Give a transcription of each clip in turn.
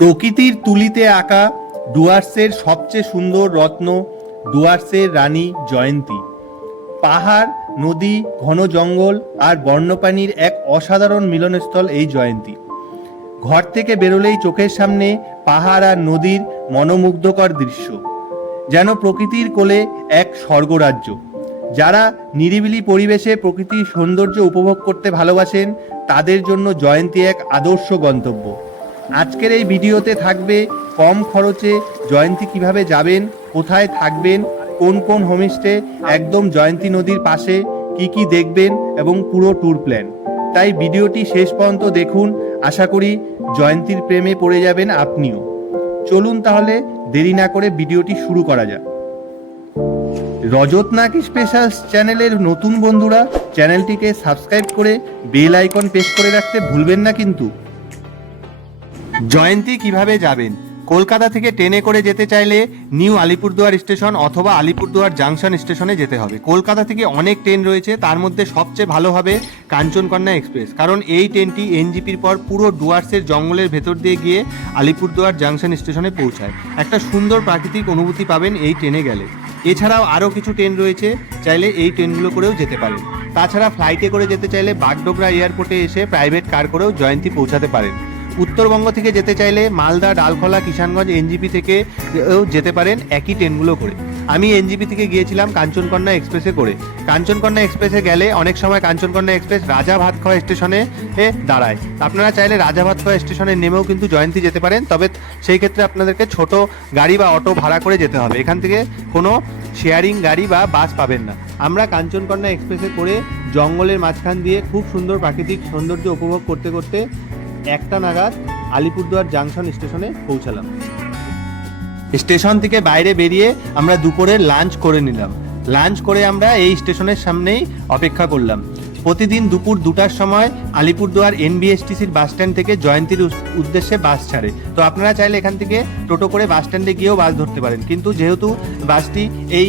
প্রকৃতির তুলিতে আঁকা ডুয়ার্সের সবচেয়ে সুন্দর রত্ন ডুয়ার্সের রানী জয়ন্তী। পাহাড়, নদী, ঘন জঙ্গল আর বন্যপ্রাণীর এক অসাধারণ মিলনস্থল এই জয়ন্তী। ঘর থেকে বেরোলেই চোখের সামনে পাহাড় আর নদীর মনোমুগ্ধকর দৃশ্য, যেন প্রকৃতির কোলে এক স্বর্গরাজ্য। যারা নিরিবিলি পরিবেশে প্রকৃতির সৌন্দর্য উপভোগ করতে ভালোবাসেন তাদের জন্য জয়ন্তী এক আদর্শ গন্তব্য। আজকের এই ভিডিওতে থাকবে কম খরচে জয়ন্তী কিভাবে যাবেন, কোথায় থাকবেন, কোন কোন হোমস্টে একদম জয়ন্তী নদীর পাশে, কি দেখবেন এবং পুরো ট্যুর প্ল্যান। তাই ভিডিওটি শেষ পর্যন্ত দেখুন, আশা করি জয়ন্তীর প্রেমে পড়ে যাবেন আপনিও। চলুন তাহলে দেরি না করে ভিডিওটি শুরু করা যাক। রজতনাগ স্পেশালস চ্যানেলের নতুন বন্ধুরা চ্যানেলটিকে সাবস্ক্রাইব করে বেল আইকন প্রেস করে রাখতে ভুলবেন না কিন্তু। জয়ন্তী কিভাবে যাবেন? কলকাতা থেকে ট্রেনে করে যেতে চাইলে নিউ আলিপুরদুয়ার স্টেশন অথবা আলিপুরদুয়ার জাংশন স্টেশনে যেতে হবে। কলকাতা থেকে অনেক ট্রেন রয়েছে, তার মধ্যে সবচেয়ে ভালো হবে কাঞ্চনকন্যা এক্সপ্রেস, কারণ এই ট্রেনটি এনজিপির পর পুরো ডুয়ার্সের জঙ্গলের ভেতর দিয়ে গিয়ে আলিপুরদুয়ার জাংশন স্টেশনে পৌঁছায়। একটা সুন্দর প্রাকৃতিক অনুভূতি পাবেন এই ট্রেনে গেলে। এছাড়াও আরও কিছু ট্রেন রয়েছে, চাইলে এই ট্রেনগুলো করেও যেতে পারেন। তাছাড়া ফ্লাইটে করে যেতে চাইলে বাগডোগরা এয়ারপোর্টে এসে প্রাইভেট কার করেও জয়ন্তী পৌঁছাতে পারেন। উত্তরবঙ্গ থেকে যেতে চাইলে মালদা, ডালখোলা, কিষানগঞ্জ এনজিপি থেকেও যেতে পারেন একই ট্রেনগুলো করে। আমি এনজিপি থেকে গিয়েছিলাম কাঞ্চনকন্যা এক্সপ্রেসে করে। কাঞ্চনকন্যা এক্সপ্রেসে গেলে অনেক সময় কাঞ্চনকন্যা এক্সপ্রেস রাজা ভাতখাওয়া স্টেশনে দাঁড়ায়। আপনারা চাইলে রাজা ভাতখাওয়া স্টেশনে নেমেও কিন্তু জয়ন্তী যেতে পারেন, তবে সেই ক্ষেত্রে আপনাদেরকে ছোট গাড়ি বা অটো ভাড়া করে যেতে হবে। এখান থেকে কোনো শেয়ারিং গাড়ি বা বাস পাবেন না। আমরা কাঞ্চনকন্যা এক্সপ্রেসে করে জঙ্গলের মাঝখান দিয়ে খুব সুন্দর প্রাকৃতিক সৌন্দর্য উপভোগ করতে করতে 1টা নাগাদ আলিপুরদুয়ার জাংশন স্টেশনে পৌঁছালাম। স্টেশন থেকে বাইরে বেরিয়ে আমরা দুপুরের লাঞ্চ করে নিলাম। লাঞ্চ করে আমরা এই স্টেশনের সামনেই অপেক্ষা করলাম। প্রতিদিন দুপুর 2টার সময় আলিপুরদুয়ার এনবিএসটিসির বাস স্ট্যান্ড থেকে জয়ন্তীর উদ্দেশ্যে বাস ছাড়ে। তো আপনারা চাইলে এখান থেকে টোটো করে বাস স্ট্যান্ডে গিয়েও বাস ধরতে পারেন, কিন্তু যেহেতু বাসটি এই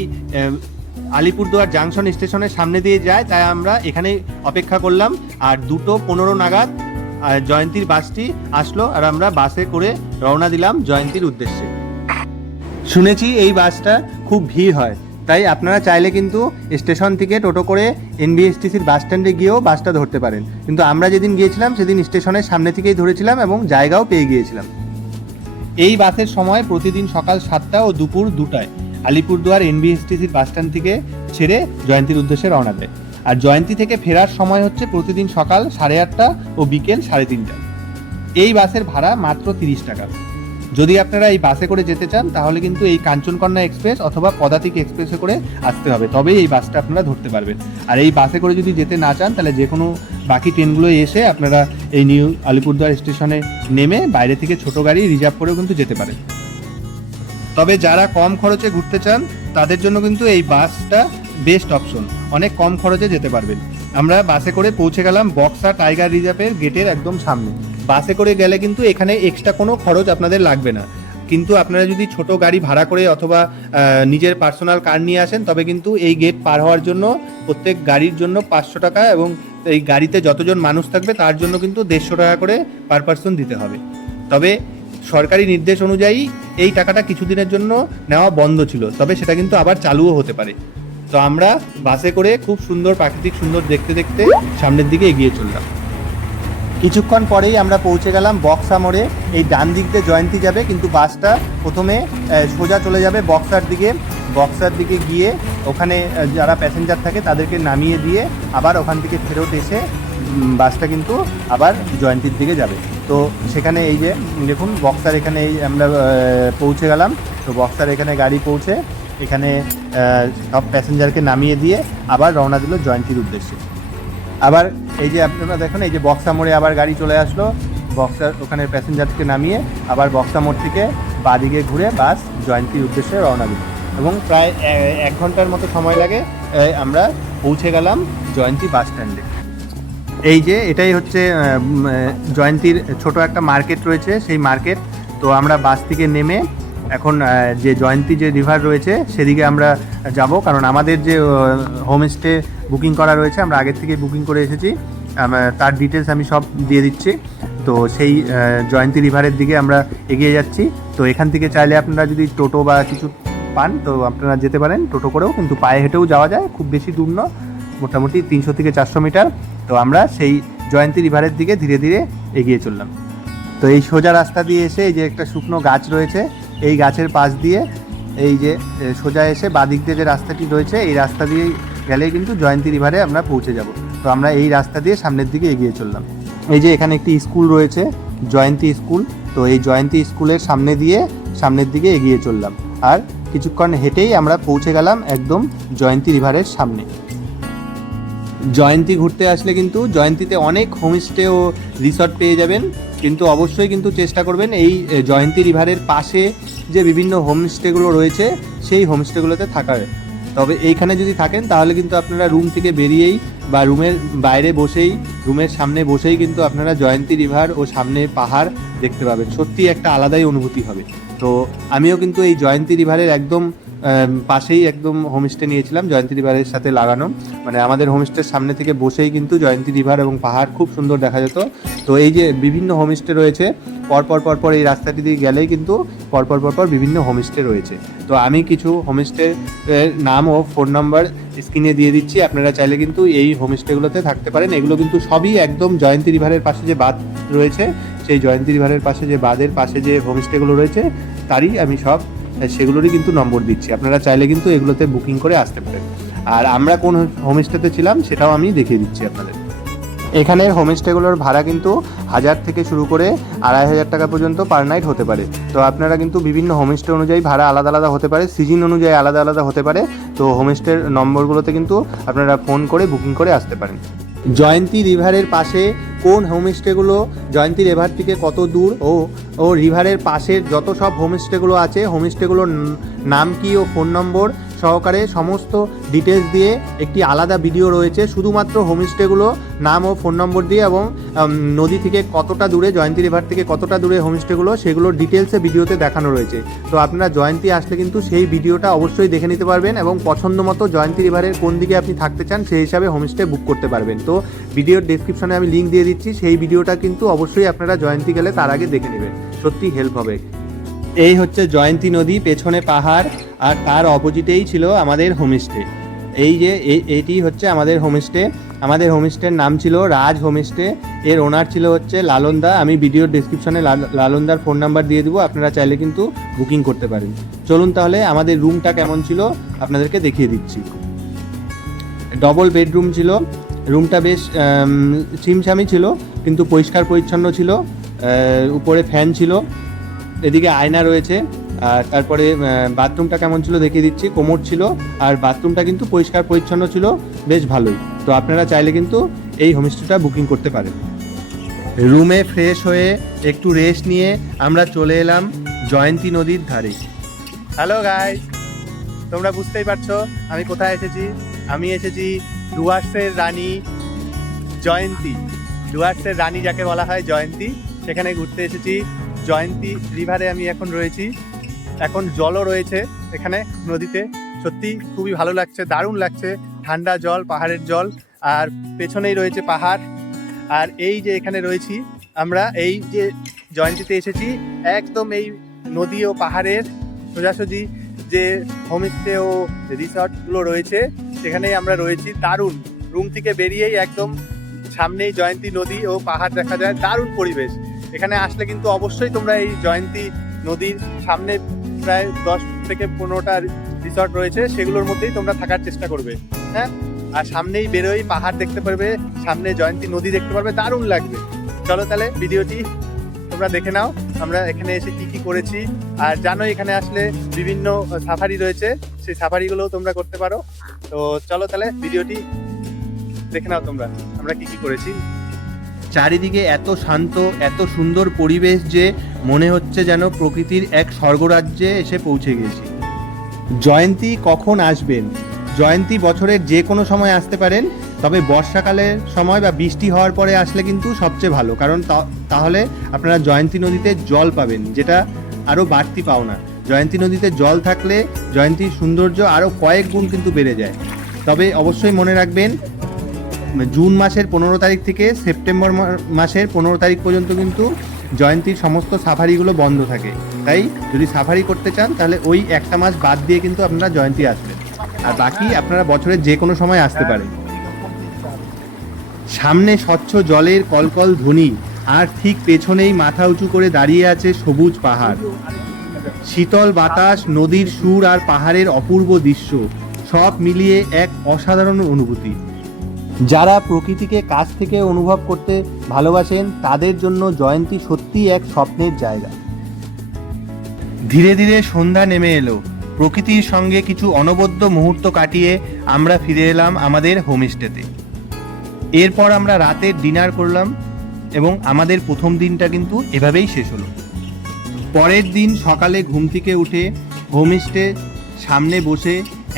আলিপুরদুয়ার জাংশন স্টেশনের সামনে দিয়ে যায়, তাই আমরা এখানেই অপেক্ষা করলাম। আর 2:15 নাগাদ জয়ন্তীর বাসটি আসলো আর আমরা বাসে করে রওনা দিলাম জয়ন্তীর উদ্দেশ্যে। শুনেছি এই বাসটা খুব ভিড় হয়, তাই আপনারা চাইলে কিন্তু স্টেশন থেকে টোটো করে এনবিএসটিসির বাস স্ট্যান্ডে গিয়েও বাসটা ধরতে পারেন, কিন্তু আমরা যেদিন গিয়েছিলাম সেদিন স্টেশনের সামনে থেকেই ধরেছিলাম এবং জায়গাও পেয়ে গিয়েছিলাম। এই বাসের সময় প্রতিদিন সকাল 7টা ও দুপুর 2টায় আলিপুরদুয়ার এনবিএসটিসির বাস স্ট্যান্ড থেকে ছেড়ে জয়ন্তীর উদ্দেশ্যে রওনা দেয়। আর জয়ন্তী থেকে ফেরার সময় হচ্ছে প্রতিদিন সকাল 8:30 ও বিকেল 3:30। এই বাসের ভাড়া মাত্র 30 টাকা। যদি আপনারা এই বাসে করে যেতে চান তাহলে কিন্তু এই কাঞ্চনকন্যা এক্সপ্রেস অথবা পদাতিক এক্সপ্রেসে করে আসতে হবে, তবেই এই বাসটা আপনারা ধরতে পারবেন। আর এই বাসে করে যদি যেতে না চান তাহলে যে কোনো বাকি ট্রেনগুলো এসে আপনারা এই নিউ আলিপুরদুয়ার স্টেশনে নেমে বাইরে থেকে ছোট গাড়ি রিজার্ভ করেও কিন্তু যেতে পারেন। তবে যারা কম খরচে ঘুরতে চান তাদের জন্য কিন্তু এই বাসটা বেস্ট অপশন, অনেক কম খরচে যেতে পারবেন। আমরা বাসে করে পৌঁছে গেলাম বক্সা টাইগার রিজার্ভের গেটের একদম সামনে। বাসে করে গেলে কিন্তু এখানে এক্সট্রা কোনো খরচ আপনাদের লাগবে না, কিন্তু আপনারা যদি ছোট গাড়ি ভাড়া করে অথবা নিজের পার্সোনাল কার নিয়ে আসেন তবে কিন্তু এই গেট পার হওয়ার জন্য প্রত্যেক গাড়ির জন্য 500 টাকা এবং এই গাড়িতে যতজন মানুষ থাকবে তার জন্য কিন্তু 150 টাকা করে পার পার্সন দিতে হবে। তবে সরকারি নির্দেশ অনুযায়ী এই টাকাটা কিছুদিনের জন্য নেওয়া বন্ধ ছিল, তবে সেটা কিন্তু আবার চালুও হতে পারে। তো আমরা বাসে করে খুব সুন্দর প্রাকৃতিক সুন্দর দেখতে দেখতে সামনের দিকে এগিয়ে চললাম। কিছুক্ষণ পরেই আমরা পৌঁছে গেলাম বক্সা মোড়ে। এই ডান দিক দিয়ে জয়ন্তী যাবে, কিন্তু বাসটা প্রথমে সোজা চলে যাবে বক্সার দিকে। বক্সার দিকে গিয়ে ওখানে যারা প্যাসেঞ্জার থাকে তাদেরকে নামিয়ে দিয়ে আবার ওখান থেকে ফেরত এসে বাসটা কিন্তু আবার জয়ন্তীর দিকে যাবে। তো সেখানে এই যে দেখুন বক্সার, এখানে এই আমরা পৌঁছে গেলাম। তো বক্সার এখানে গাড়ি পৌঁছে এখানে সব প্যাসেঞ্জারকে নামিয়ে দিয়ে আবার রওনা দিল জয়ন্তীর উদ্দেশ্যে। আবার এই যে আপনারা দেখুন এই যে বক্সা মোড়ে আবার গাড়ি চলে আসলো। বক্সার ওখানে প্যাসেঞ্জারকে নামিয়ে আবার বক্সা মোড় থেকে বাদিকে ঘুরে বাস জয়ন্তীর উদ্দেশ্যে রওনা দিল এবং প্রায় 1 ঘন্টার মতো সময় লাগে। আমরা পৌঁছে গেলাম জয়ন্তী বাস স্ট্যান্ডে। এই যে এটাই হচ্ছে জয়ন্তীর ছোট একটা মার্কেট রয়েছে, সেই মার্কেট। তো আমরা বাস থেকে নেমে এখন যে জয়ন্তী যে রিভার রয়েছে সেদিকে আমরা যাব, কারণ আমাদের যে হোমস্টে বুকিং করা রয়েছে আমরা আগের থেকে বুকিং করে এসেছি, তার ডিটেলস আমি সব দিয়ে দিচ্ছি। তো সেই জয়ন্তী রিভারের দিকে আমরা এগিয়ে যাচ্ছি। তো এখান থেকে চাইলে আপনারা যদি টোটো বা কিছু পান তো আপনারা যেতে পারেন, টোটো করেও, কিন্তু পায়ে হেঁটেও যাওয়া যায়, খুব বেশি দূর নয়, মোটামুটি 300 থেকে 400 মিটার। তো আমরা সেই জয়ন্তী রিভারের দিকে ধীরে ধীরে এগিয়ে চললাম। তো এই সোজা রাস্তা দিয়ে এসে এই যে একটা শুকনো গাছ রয়েছে, এই গাছের পাশ দিয়ে এই যে সোজা এসে বাদিক দিয়ে যে রাস্তাটি রয়েছে এই রাস্তা দিয়ে গেলেই কিন্তু জয়ন্তী রিভারে আমরা পৌঁছে যাব। তো আমরা এই রাস্তা দিয়ে সামনের দিকে এগিয়ে চললাম। এই যে এখানে একটি স্কুল রয়েছে, জয়ন্তী স্কুল। তো এই জয়ন্তী স্কুলের সামনের দিকে এগিয়ে চললাম, আর কিছুক্ষণ হেঁটেই আমরা পৌঁছে গেলাম একদম জয়ন্তী রিভারের সামনে। জয়ন্তী ঘুরতে আসলে কিন্তু জয়ন্তীতে অনেক হোমস্টে ও রিসর্ট পেয়ে যাবেন, কিন্তু অবশ্যই কিন্তু চেষ্টা করবেন এই জয়ন্তী রিভারের পাশে যে বিভিন্ন হোমস্টেগুলো রয়েছে সেই হোমস্টেগুলোতে থাকার। তবে এইখানে যদি থাকেন তাহলে কিন্তু আপনারা রুম থেকে বেরিয়েই বা রুমের বাইরে বসেই, রুমের সামনে বসেই কিন্তু আপনারা জয়ন্তী রিভার ও সামনে পাহাড় দেখতে পাবেন। সত্যি একটা আলাদাই অনুভূতি হবে। তো আমিও কিন্তু এই জয়ন্তী রিভারের একদম পাশেই একদম হোমস্টে নিয়েছিলাম, জয়ন্তী রিভারের সাথে লাগানো, মানে আমাদের হোমস্টের সামনে থেকে বসেই কিন্তু জয়ন্তী রিভার এবং পাহাড় খুব সুন্দর দেখা যেত। তো এই যে বিভিন্ন হোমস্টে রয়েছে, পরপর এই রাস্তাটি দিয়ে গেলেই কিন্তু পরপর বিভিন্ন হোমস্টে রয়েছে। তো আমি কিছু হোমস্টের নাম ও ফোন নাম্বার স্ক্রিনে দিয়ে দিচ্ছি, আপনারা চাইলে কিন্তু এই হোমস্টেগুলোতে থাকতে পারেন। এগুলো কিন্তু সবই একদম জয়ন্তী রিভারের পাশে যে বাঁধ রয়েছে, সেই জয়ন্তী রিভারের পাশে যে বাঁধের পাশে যে হোমস্টেগুলো রয়েছে তারই আমি সব সেগুলোরই কিন্তু নম্বর দিচ্ছি। আপনারা চাইলে কিন্তু এগুলোতে বুকিং করে আসতে পারেন। আর আমরা কোন হোমস্টেতে ছিলাম সেটাও আমি দেখিয়ে দিচ্ছি আপনাদের। এখানের হোমস্টেগুলোর ভাড়া কিন্তু 1000 থেকে শুরু করে 2500 টাকা পর্যন্ত পার নাইট হতে পারে। তো আপনারা কিন্তু বিভিন্ন হোমস্টে অনুযায়ী ভাড়া আলাদা আলাদা হতে পারে, সিজন অনুযায়ী আলাদা আলাদা হতে পারে। তো হোমস্টের নম্বরগুলোতে কিন্তু আপনারা ফোন করে বুকিং করে আসতে পারেন। জয়ন্তী রিভারের পাশে কোন হোমস্টেগুলো জয়ন্তী রিভার থেকে কত দূর ও রিভারের পাশের যত সব হোমস্টেগুলো আছে, হোমস্টেগুলোর নাম কি ও ফোন নম্বর সহকারে সমস্ত ডিটেলস দিয়ে একটি আলাদা ভিডিও রয়েছে শুধুমাত্র হোমস্টেগুলো নাম ও ফোন নম্বর দিয়ে, এবং নদী থেকে কতটা দূরে, জয়ন্তী রিভার থেকে কতটা দূরে হোমস্টেগুলো, সেগুলোর ডিটেলসে ভিডিওতে দেখানো রয়েছে। তো আপনারা জয়ন্তী আসলে কিন্তু সেই ভিডিওটা অবশ্যই দেখে নিতে পারবেন এবং পছন্দ মতো জয়ন্তী রিভারের কোন দিকে আপনি থাকতে চান সেই হিসাবে হোমস্টে বুক করতে পারবেন। তো ভিডিওর ডেসক্রিপশনে আমি লিঙ্ক দিয়ে দিচ্ছি, সেই ভিডিওটা কিন্তু অবশ্যই আপনারা জয়ন্তী গেলে তার আগে দেখে নেবেন, সত্যি হেল্প হবে। এই হচ্ছে জয়ন্তী নদী, পেছনে পাহাড়, আর তার অপোজিটেই ছিল আমাদের হোমস্টে। এই যে এটি হচ্ছে আমাদের হোমস্টে। আমাদের হোমস্টের নাম ছিল রাজ হোমস্টে, এর ওনার ছিল হচ্ছে লালনদা। আমি ভিডিওর ডেসক্রিপশনে লালনদার ফোন নাম্বার দিয়ে দেবো, আপনারা চাইলে কিন্তু বুকিং করতে পারেন। চলুন তাহলে আমাদের রুমটা কেমন ছিল আপনাদেরকে দেখিয়ে দিচ্ছি। ডবল বেডরুম ছিল, রুমটা বেশ ছিমছামি ছিল কিন্তু পরিষ্কার পরিচ্ছন্ন ছিল। উপরে ফ্যান ছিল, এদিকে আয়না রয়েছে। আর তারপরে বাথরুমটা কেমন ছিল দেখিয়ে দিচ্ছি। কোমোড ছিল, আর বাথরুমটা কিন্তু পরিষ্কার পরিচ্ছন্ন ছিল, বেশ ভালোই। তো আপনারা চাইলে কিন্তু এই হোমস্টেটা বুকিং করতে পারেন। রুমে ফ্রেশ হয়ে একটু রেস্ট নিয়ে আমরা চলে এলাম জয়ন্তী নদীর ধারে। হ্যালো গাইস, তোমরা বুঝতেই পারছো আমি কোথায় এসেছি। আমি এসেছি ডুয়ার্সের রানী জয়ন্তী, ডুয়ার্সের রানী যাকে বলা হয় জয়ন্তী, সেখানে ঘুরতে এসেছি। জয়ন্তী রিভারে আমি এখন রয়েছি, এখন জলও রয়েছে এখানে নদীতে। সত্যি খুবই ভালো লাগছে, দারুণ লাগছে, ঠান্ডা জল, পাহাড়ের জল, আর পেছনেই রয়েছে পাহাড়। আর এই যে এখানে রয়েছি আমরা, এই যে জয়ন্তীতে এসেছি একদম এই নদী ও পাহাড়ের সোজাসুজি যে হোমস্টে ও রিসর্টগুলো রয়েছে সেখানেই আমরা রয়েছি। দারুণ, রুম থেকে বেরিয়েই একদম সামনেই জয়ন্তী নদী ও পাহাড় দেখা যায়, দারুণ পরিবেশ। এখানে আসলে কিন্তু অবশ্যই তোমরা এই জয়ন্তী নদীর সামনে প্রায় 10 থেকে 15টা রিসর্ট রয়েছে, সেগুলোর মধ্যেই তোমরা থাকার চেষ্টা করবে। হ্যাঁ, আর সামনেই বেরোই পাহাড় দেখতে পারবে, সামনে জয়ন্তী নদী দেখতে পারবে, দারুণ লাগবে। চলো তাহলে ভিডিওটি তোমরা দেখে নাও আমরা এখানে এসে কি কি করেছি। আর জানো এখানে আসলে বিভিন্ন সাফারি রয়েছে, সেই সাফারিগুলোও তোমরা করতে পারো। তো চলো তাহলে ভিডিওটি দেখে নাও তোমরা আমরা কি কি করেছি। চারিদিকে এত শান্ত, এত সুন্দর পরিবেশ যে মনে হচ্ছে যেন প্রকৃতির এক স্বর্গরাজ্যে এসে পৌঁছে গেছি। জয়ন্তী কখন আসবেন? জয়ন্তী বছরের যে কোনো সময় আসতে পারেন, তবে বর্ষাকালের সময় বা বৃষ্টি হওয়ার পরে আসলে কিন্তু সবচেয়ে ভালো, কারণ তাহলে আপনারা জয়ন্তী নদীতে জল পাবেন, যেটা আরও বাড়তি পাওনা। জয়ন্তী নদীতে জল থাকলে জয়ন্তীর সৌন্দর্য আরও কয়েক গুণ কিন্তু বেড়ে যায়। তবে অবশ্যই মনে রাখবেন জুন মাসের 15 তারিখ থেকে সেপ্টেম্বর মাসের 15 তারিখ পর্যন্ত কিন্তু জয়ন্তীর সমস্ত সাফারিগুলো বন্ধ থাকে। তাই যদি সাফারি করতে চান তাহলে ওই একটা মাস বাদ দিয়ে কিন্তু আপনারা জয়ন্তী আসবেন, আর বাকি আপনারা বছরের যে কোনো সময় আসতে পারেন। সামনে স্বচ্ছ জলের কলকল ধ্বনি, আর ঠিক পেছনেই মাথা উঁচু করে দাঁড়িয়ে আছে সবুজ পাহাড়। শীতল বাতাস, নদীর সুর আর পাহাড়ের অপূর্ব দৃশ্য সব মিলিয়ে এক অসাধারণ অনুভূতি। যারা প্রকৃতিকে কাছ থেকে অনুভব করতে ভালোবাসেন তাদের জন্য জয়ন্তী সত্যিই এক স্বপ্নের জায়গা। ধীরে ধীরে সন্ধ্যা নেমে এলো। প্রকৃতির সঙ্গে কিছু অনবদ্য মুহূর্ত কাটিয়ে আমরা ফিরে এলাম আমাদের হোমস্টেতে। এরপর আমরা রাতের ডিনার করলাম এবং আমাদের প্রথম দিনটা কিন্তু এভাবেই শেষ হলো। পরের দিন সকালে ঘুম থেকে উঠে হোমস্টে সামনে বসে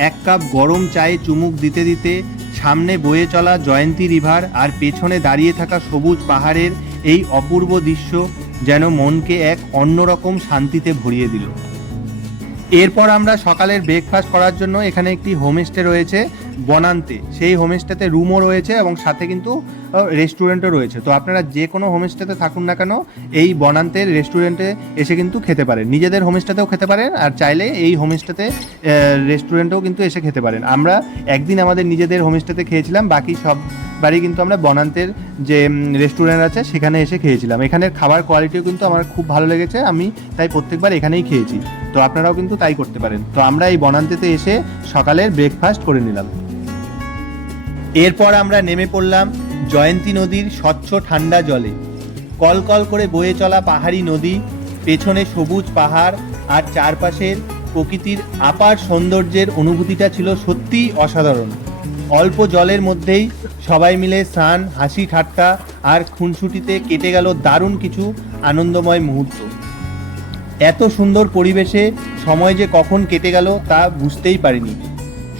এক কাপ গরম চায়ে চুমুক দিতে দিতে সামনে বয়ে চলা জয়ন্তী রিভার আর পেছনে দাঁড়িয়ে থাকা সবুজ পাহাড়ের এই অপূর্ব দৃশ্য যেন মনকে এক অন্যরকম শান্তিতে ভরিয়ে দিল। এরপর আমরা সকালের ব্রেকফাস্ট করার জন্য এখানে একটি হোমস্টে রয়েছে বনান্তে, সেই হোমস্টেতে রুমও রয়েছে এবং সাথে কিন্তু রেস্টুরেন্টও রয়েছে। তো আপনারা যে কোনো হোমস্টেতে থাকুন না কেন এই বনান্তের রেস্টুরেন্টে এসে কিন্তু খেতে পারেন, নিজেদের হোমস্টেতেও খেতে পারেন আর চাইলে এই হোমস্টেতে রেস্টুরেন্টেও কিন্তু এসে খেতে পারেন। আমরা একদিন আমাদের নিজেদের হোমস্টেতে খেয়েছিলাম, বাকি সব বাড়ি কিন্তু আমরা বনান্তের যে রেস্টুরেন্ট আছে সেখানে এসে খেয়েছিলাম। এখানের খাবার কোয়ালিটিও কিন্তু আমার খুব ভালো লেগেছে, আমি তাই প্রত্যেকবার এখানেই খেয়েছি। তো আপনারাও কিন্তু তাই করতে পারেন। তো আমরা এই বনান্তেতে এসে সকালের ব্রেকফাস্ট করে নিলাম। এরপর আমরা নেমে পড়লাম জয়ন্তী নদীর স্বচ্ছ ঠান্ডা জলে। কলকল করে বয়ে চলা পাহাড়ি নদী, পেছনে সবুজ পাহাড় আর চারপাশের প্রকৃতির আপার সৌন্দর্যের অনুভূতিটা ছিল সত্যিই অসাধারণ। অল্প জলের মধ্যেই সবাই মিলে স্নান, হাসি ঠাট্টা আর খুনসুটিতে কেটে গেল দারুণ কিছু আনন্দময় মুহূর্ত। এত সুন্দর পরিবেশে সময় যে কখন কেটে গেল তা বুঝতেই পারিনি।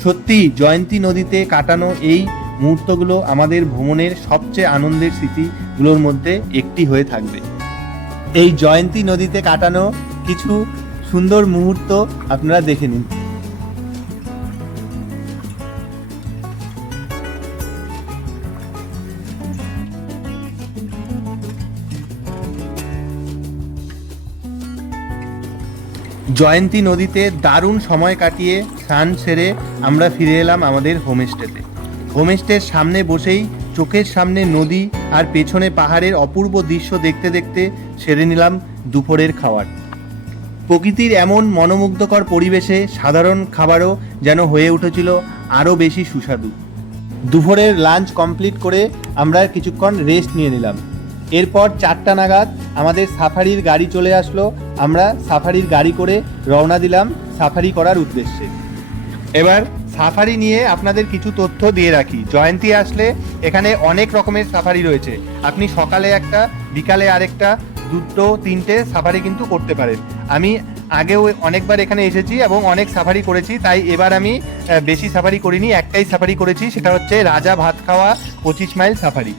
সত্যি জয়ন্তী নদীতে কাটানো এই মুহূর্তগুলো আমাদের ভ্রমণের সবচেয়ে আনন্দের স্মৃতিগুলোর মধ্যে একটি হয়ে থাকবে। এই জয়ন্তী নদীতে কাটানো কিছু সুন্দর মুহূর্ত আপনারা দেখে নিন। জয়ন্তী নদীতে দারুণ সময় কাটিয়ে স্নান সেরে আমরা ফিরে এলাম আমাদের হোমস্টেতে। হোমস্টের সামনে বসেই চোখের সামনে নদী আর পেছনে পাহাড়ের অপূর্ব দৃশ্য দেখতে দেখতে সেরে নিলাম দুপুরের খাবার। প্রকৃতির এমন মনোমুগ্ধকর পরিবেশে সাধারণ খাবারও যেন হয়ে উঠেছিল আরও বেশি সুস্বাদু। দুপুরের লাঞ্চ কমপ্লিট করে আমরা কিছুক্ষণ রেস্ট নিয়ে নিলাম। এরপর 4টা নাগাদ আমাদের সাফারির গাড়ি চলে আসলো। আমরা সাফারির গাড়ি করে রওনা দিলাম সাফারি করার উদ্দেশ্যে। এবার সাফারি নিয়ে আপনাদের কিছু তথ্য দিয়ে রাখি। জয়ন্তী আসলে এখানে অনেক রকমের সাফারি রয়েছে। আপনি সকালে একটা, বিকালে আরেকটা, 2-3টে সাফারি কিন্তু করতে পারেন। আমি আগেও অনেকবার এখানে এসেছি এবং অনেক সাফারি করেছি, তাই এবার আমি বেশি সাফারি করিনি, একটাই সাফারি করেছি, সেটা হচ্ছে রাজা ভাত খাওয়া 25 মাইল সাফারি।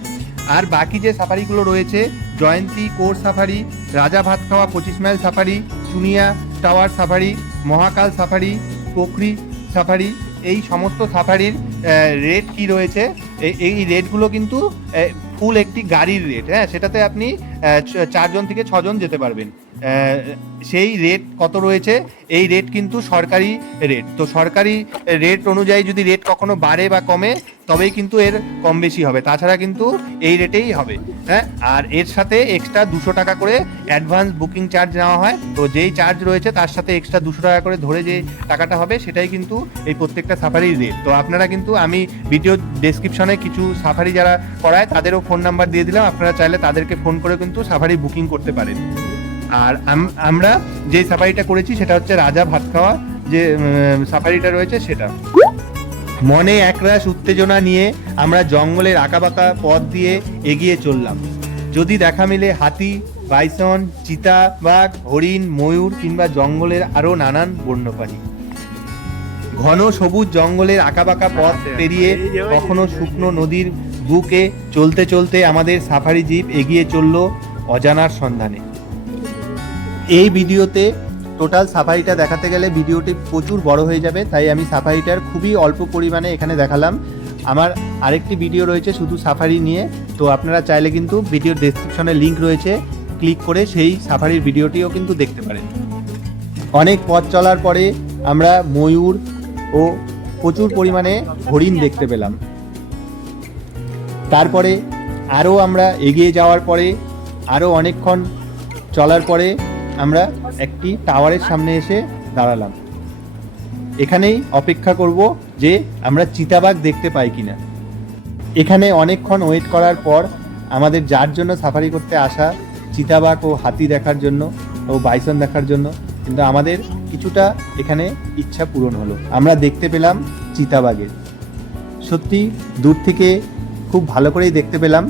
আর বাকি যে সাফারিগুলো রয়েছে জয়ন্তী কোর সাফারি, রাজা ভাত খাওয়া 25 mile safari, Chunia tower safari, Mahakal safari, Pokhri safari, এই সমস্ত সাফারির রেট কি রয়েছে, এই রেটগুলো কিন্তু ফুল একটি গাড়ির রেট। হ্যাঁ, সেটাতে আপনি 4 জন থেকে 6 জন যেতে পারবেন। সেই রেট কত রয়েছে, এই রেট কিন্তু সরকারি রেট। তো সরকারি রেট অনুযায়ী যদি রেট কখনো বাড়ে বা কমে তবেই কিন্তু এর কম বেশি হবে, তাছাড়া কিন্তু এই রেটেই হবে। হ্যাঁ, আর এর সাথে এক্সট্রা 200 টাকা করে অ্যাডভান্স বুকিং চার্জ নেওয়া হয়। তো যেই চার্জ রয়েছে তার সাথে এক্সট্রা 200 টাকা করে ধরে যে টাকাটা হবে সেটাই কিন্তু এই প্রত্যেকটা সাফারির রেট। তো আপনারা কিন্তু, আমি ভিডিও ডেসক্রিপশনে কিছু সাফারি যারা করায় তাদেরও ফোন নাম্বার দিয়ে দিলাম, আপনারা চাইলে তাদেরকে ফোন করে কিন্তু সাফারি বুকিং করতে পারেন। আর আমরা যে সাফারিটা করেছি সেটা হচ্ছে রাজা ভাত খাওয়া যে সাফারিটা রয়েছে সেটা। মনে একরাশ উত্তেজনা নিয়ে আমরা জঙ্গলের আঁকাবাঁকা পথ দিয়ে এগিয়ে চললাম। যদি দেখা মিলে হাতি, বাইসন, চিতা বাঘ, হরিণ, ময়ূর কিংবা জঙ্গলের আরও নানান বন্যপ্রাণী। ঘন সবুজ জঙ্গলের আঁকাবাঁকা পথ পেরিয়ে কখনো শুকনো নদীর বুকে চলতে চলতে আমাদের সাফারি জিপ এগিয়ে চলল অজানার সন্ধানে। এই ভিডিওতে টোটাল সাফারিটা দেখাতে গেলে ভিডিওটি প্রচুর বড় হয়ে যাবে, তাই আমি সাফারিটার খুবই অল্প পরিমাণে এখানে দেখালাম। আমার আরেকটি ভিডিও রয়েছে শুধু সাফারি নিয়ে, তো আপনারা চাইলে কিন্তু ভিডিওর ডেসক্রিপশনে লিংক রয়েছে, ক্লিক করে সেই সাফারির ভিডিওটিও কিন্তু দেখতে পারেন। অনেক পথ চলার পরে আমরা ময়ূর ও প্রচুর পরিমাণে হরিণ দেখতে পেলাম। তারপরে আরও আমরা এগিয়ে যাওয়ার পরে আরও অনেকক্ষণ চলার পরে আমরা একটি টাওয়ারের সামনে এসে দাঁড়ালাম। এখানেই অপেক্ষা করব যে আমরা চিতাবাঘ দেখতে পাই কিনা। এখানে অনেকক্ষণ ওয়েট করার পর আমাদের যার জন্য সাফারি করতে আসা চিতাবাঘ ও হাতি দেখার জন্য ও বাইসন দেখার জন্য, কিন্তু আমাদের কিছুটা এখানে ইচ্ছা পূরণ হলো। আমরা দেখতে পেলাম চিতাবাঘের। সত্যি দূর থেকে খুব ভালো করেই দেখতে পেলাম,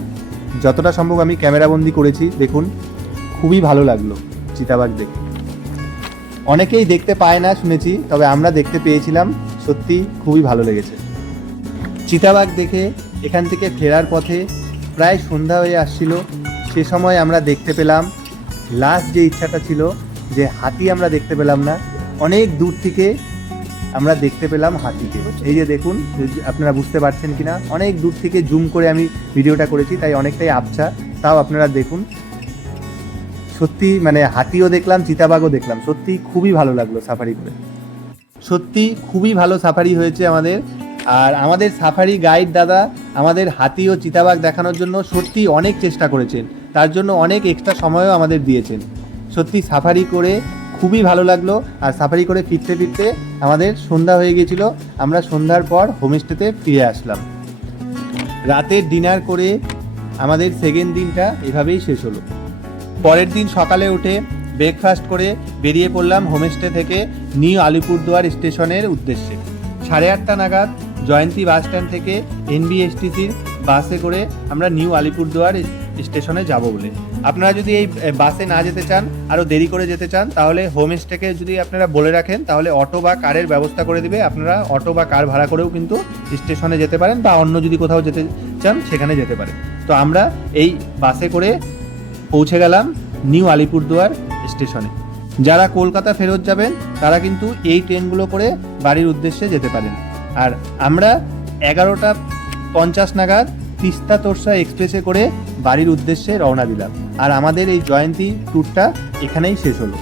যতটা সম্ভব আমি ক্যামেরাবন্দি করেছি। দেখুন, খুবই ভালো লাগলো চিতাবাঘ দেখে। অনেকেই দেখতে পায় না শুনেছি, তবে আমরা দেখতে পেয়েছিলাম, সত্যি খুবই ভালো লেগেছে। চিতাবাঘ দেখে এখান থেকে ফেরার পথে প্রায় সন্ধ্যা হয়ে আসছিল। সে সময় আমরা দেখতে পেলাম, লাস্ট যে ইচ্ছাটা ছিল যে হাতি আমরা দেখতে পেলাম না, অনেক দূর থেকে আমরা দেখতে পেলাম হাতিকে। এই যে দেখুন, আপনারা বুঝতে পারছেন কিনা, অনেক দূর থেকে জুম করে আমি ভিডিওটা করেছি, তাই অনেকটাই আবছা, তাও আপনারা দেখুন। সত্যি মানে হাতিও দেখলাম, চিতাবাঘও দেখলাম। সত্যি খুবই ভালো লাগলো সাফারি করে। সত্যি খুবই ভালো সাফারি হয়েছে আমাদের। আর আমাদের সাফারি গাইড দাদা আমাদের হাতি ও চিতাবাঘ দেখানোর জন্য সত্যি অনেক চেষ্টা করেছেন, তার জন্য অনেক এক্সট্রা সময়ও আমাদের দিয়েছেন। সত্যি সাফারি করে খুবই ভালো লাগলো। আর সাফারি করে ফিরতে ফিরতে আমাদের সন্ধ্যা হয়ে গিয়েছিল। আমরা সন্ধ্যার পর হোমস্টেতে ফিরে আসলাম। রাতের ডিনার করে আমাদের সেকেন্ড দিনটা এভাবেই শেষ হলো। পরের দিন সকালে উঠে ব্রেকফাস্ট করে বেরিয়ে পড়লাম হোমস্টে থেকে নিউ আলিপুরদুয়ার স্টেশনের উদ্দেশ্যে। 8:30 নাগাদ জয়ন্তী বাস স্ট্যান্ড থেকে এনবিএসটিসির বাসে করে আমরা নিউ আলিপুরদুয়ার স্টেশনে যাব বলে। আপনারা যদি এই বাসে না যেতে চান, আরও দেরি করে যেতে চান, তাহলে হোমস্টেকে যদি আপনারা বলে রাখেন, তাহলে অটো বা কারের ব্যবস্থা করে দিবে। আপনারা অটো বা কার ভাড়া করেও কিন্তু স্টেশনে যেতে পারেন, বা অন্য যদি কোথাও যেতে চান সেখানে যেতে পারেন। তো আমরা এই বাসে করে পৌঁছে গেলাম নিউ আলিপুরদুয়ার স্টেশনে। যারা কলকাতা ফেরত যাবেন তারা কিন্তু এই ট্রেনগুলো করে বাড়ির উদ্দেশ্যে যেতে পারেন। আর আমরা 11:50 নাগাদ তিস্তা তোরসা এক্সপ্রেসে করে বাড়ির উদ্দেশ্যে রওনা দিলাম। আর আমাদের এই জয়ন্তী ট্যুরটা এখানেই শেষ হলো।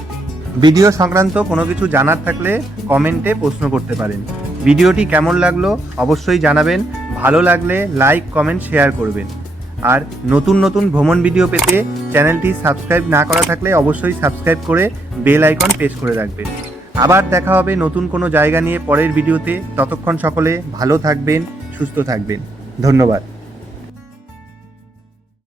ভিডিও সংক্রান্ত কোনো কিছু জানার থাকলে কমেন্টে প্রশ্ন করতে পারেন। ভিডিওটি কেমন লাগলো অবশ্যই জানাবেন। ভালো লাগলে লাইক, কমেন্ট, শেয়ার করবেন। আর নতুন নতুন ভ্রমণ ভিডিও পেতে চ্যানেলটি সাবস্ক্রাইব না করা থাকলে অবশ্যই সাবস্ক্রাইব করে বেল আইকন প্রেস করে রাখবেন। আবার দেখা হবে নতুন কোনো জায়গা নিয়ে পরের ভিডিওতে। ততক্ষণ সকলে ভালো থাকবেন, সুস্থ থাকবেন। ধন্যবাদ।